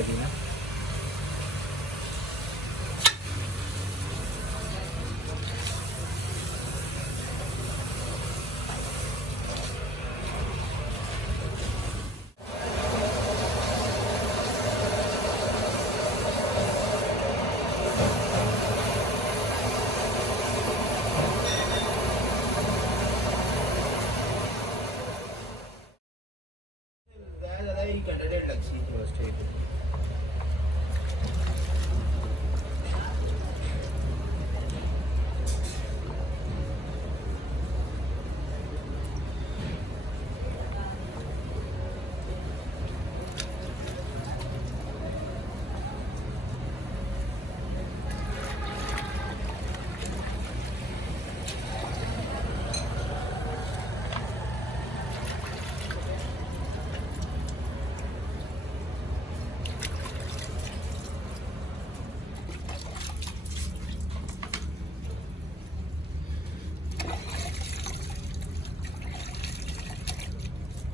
जाएगी ना। कैंडिडेट लग सी बस ठीक है।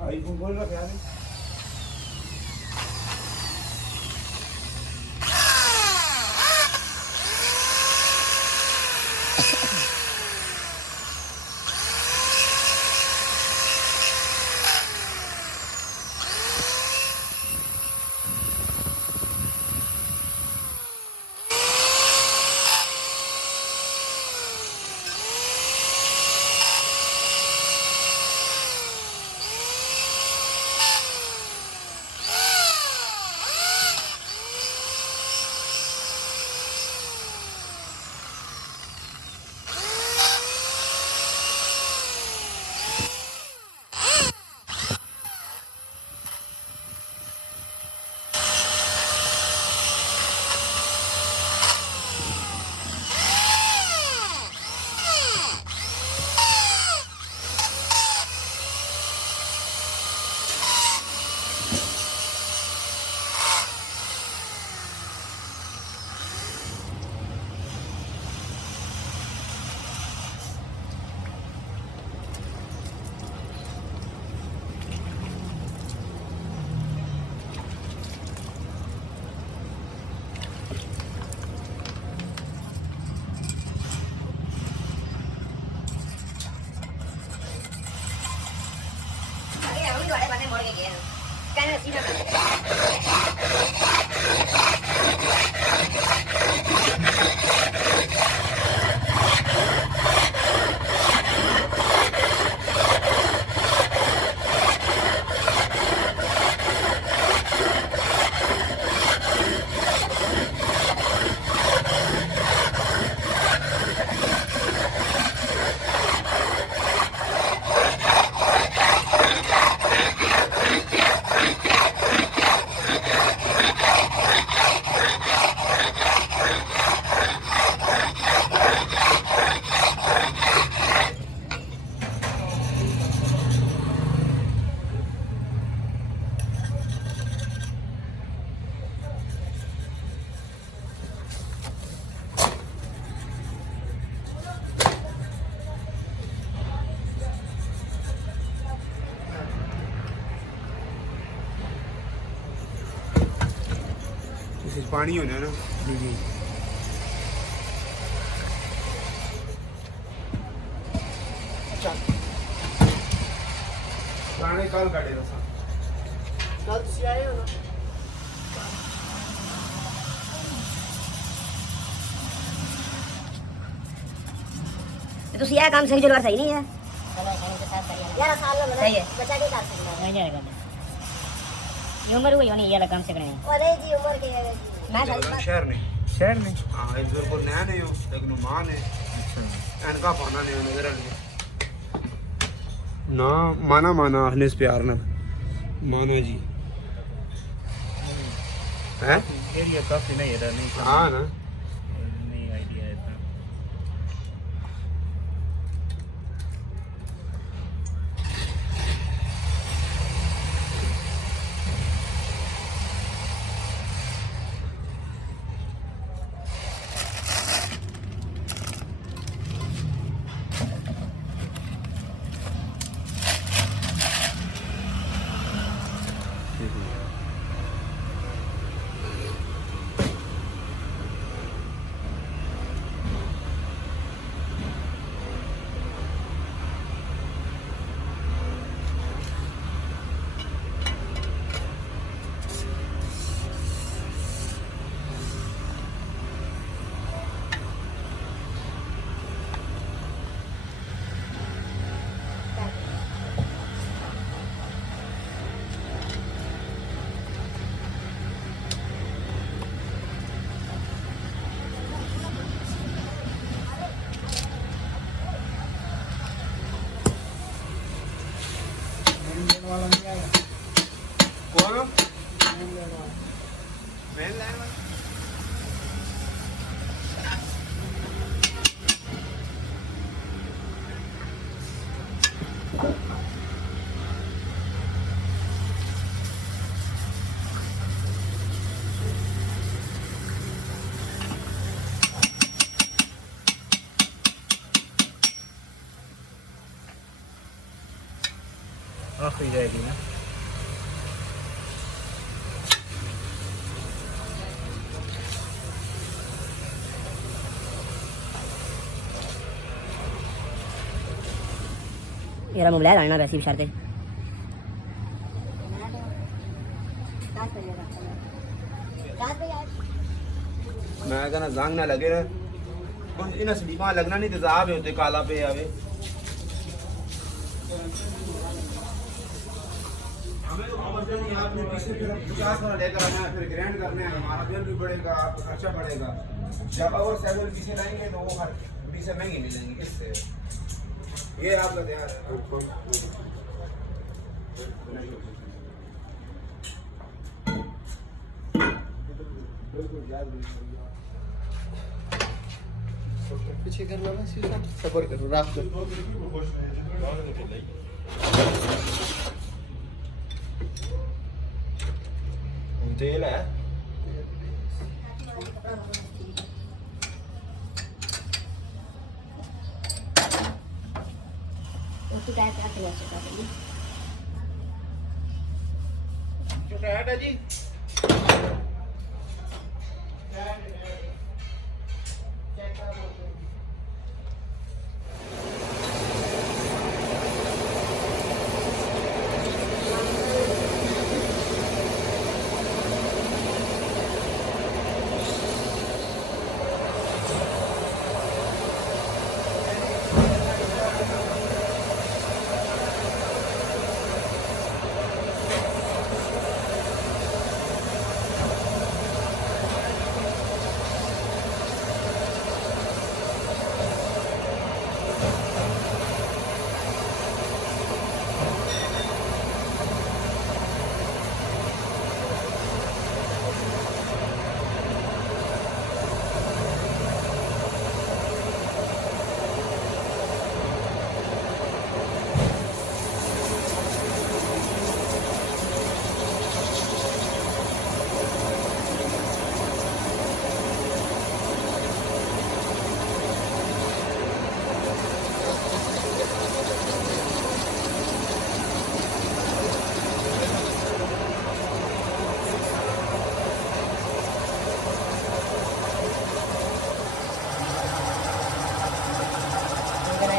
आईफोन खोल रखा है। पानी होना ना अच्छा गाने कल काटे रसा कल तुसी आए हो ना तो तुसी यह काम सही जगह सही नहीं है यार आसान लग रहा सही है है बच्चा के कर सकता नहीं जाएगा ये उम्र हुई होनी ये वाला काम से करने है अरे जी उम्र के है जी मैं सारी शहर में हाँ एक को नया नहीं हो एक नुमान है इनका पाना नहीं नजर आ ना माना माना अहले से प्यार ना माना जी हैं एरिया काफी नहीं है नहीं हाँ ना नहीं आइडिया है इतना। कौन मेन लाइन वाला आखिरी जाएगी ना यार मोबाइल आना वैसे भी शर्त है मैं कहना जंग ना लगे ना बस इन स्लीपा लगना नहीं तेजाब होते काला पे आवे हमें तो समझ नहीं आपने पीछे फिर 50 वाला लेकर आना है फिर ग्रैंड करने हैं हमारा बिल भी बढ़ेगा आपका खर्चा बढ़ेगा जब और सेवन पीछे लाएंगे तो वो हर पीछे महंगे मिलेंगे इससे ये आपका ध्यान रखो पीछे करना ना शीशा सफर करो रात को तेल है चुटाट है जी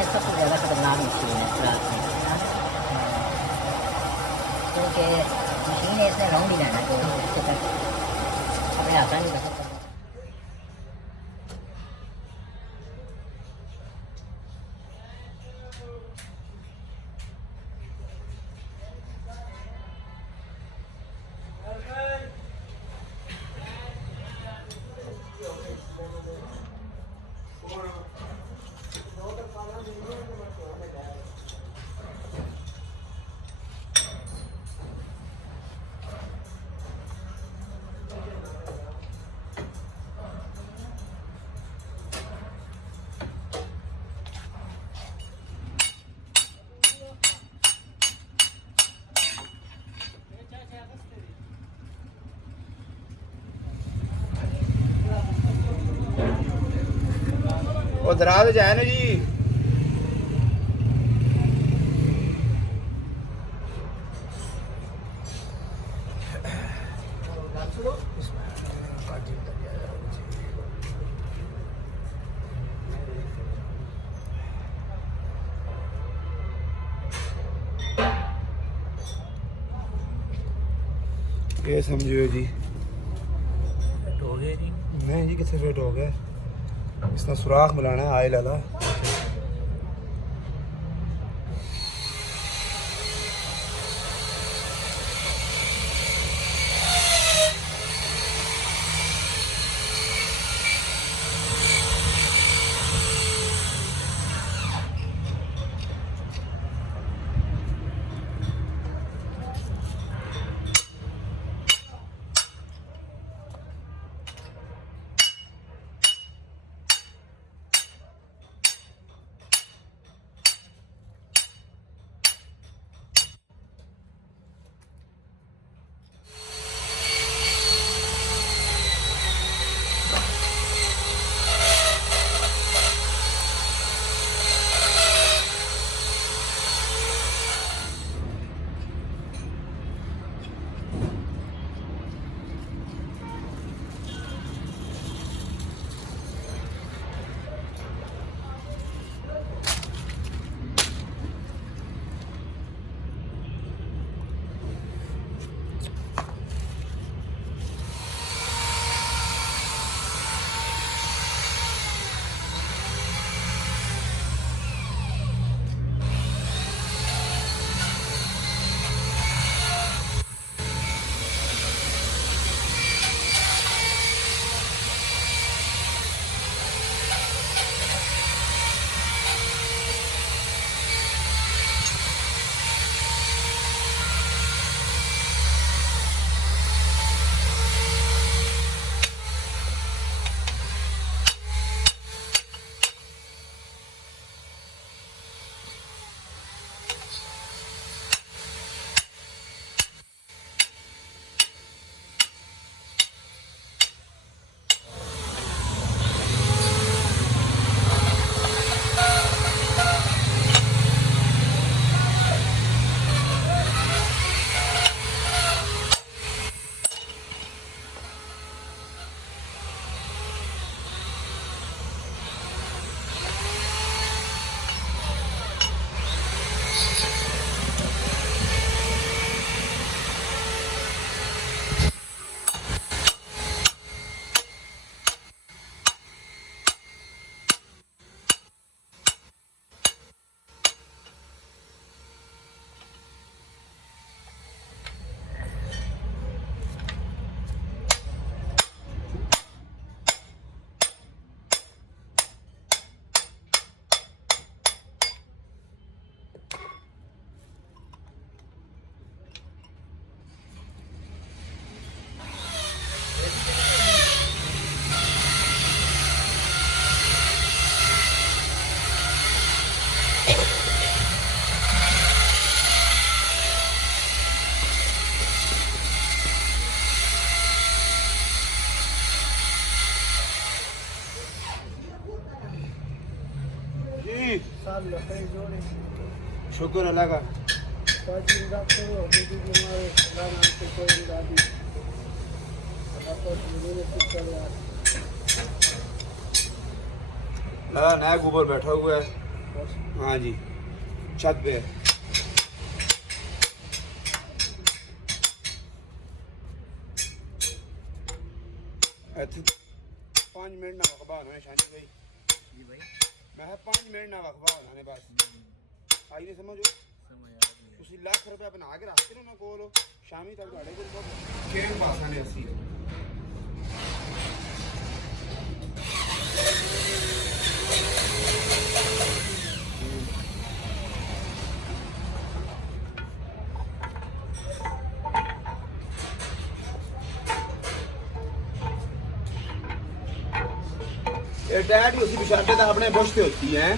सबसे ज़्यादा खतरनाक मशीन है रात में क्योंकि मशीन है इसने राउंड ही जाना है इसके तक अपने हाथ नहीं कर सकता वो दराज जाए ना जी ये समझियो जी हो गया जी नहीं जी कितने फिट हो गया इसका सुराख मिलाना है आयल वाला शुक्र अल्लाह का लगा नया ऊपर बैठा हुआ है हाँ जी छत पे ਇੱਥੇ 5 ਮਿੰਟ ਨਾ ਵਕਬਾ ਹੋਣਾ ਸ਼ਾਂਤੀ ਭਾਈ ਜੀ ਭਾਈ ਮੈਂ 5 ਮਿੰਟ ਨਾ ਵਕਬਾ ਹੋਣਾ ਨੇ ਬਸ ਆਈ ਨਹੀਂ ਸਮਝੋ ਤੁਸੀਂ ਲੱਖ ਰੁਪਏ ਬਣਾ ਕੇ ਰੱਖਦੇ ਹੋ ਨਾ ਕੋਲ ਸ਼ਾਮੀ ਤੱਕ ਤੁਹਾਡੇ ਕੋਲ ਕਿਹੜੇ ਬਾਸਾਂ ਨੇ ਅਸੀਂ डैड ही उसी बिछाते था अपने बुझते होती हैं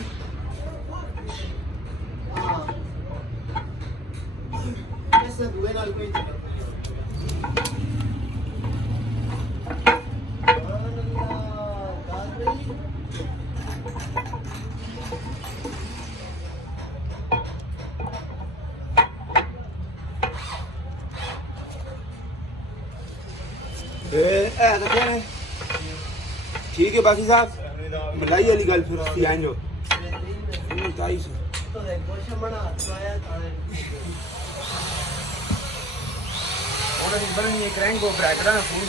ठीक है बाकी साहब मलाई वाली गल फिर उसकी आएं जो ताई से तो देखो शमना आया ताने और इस बार ये क्रैंक को ब्रैकेट ना फुल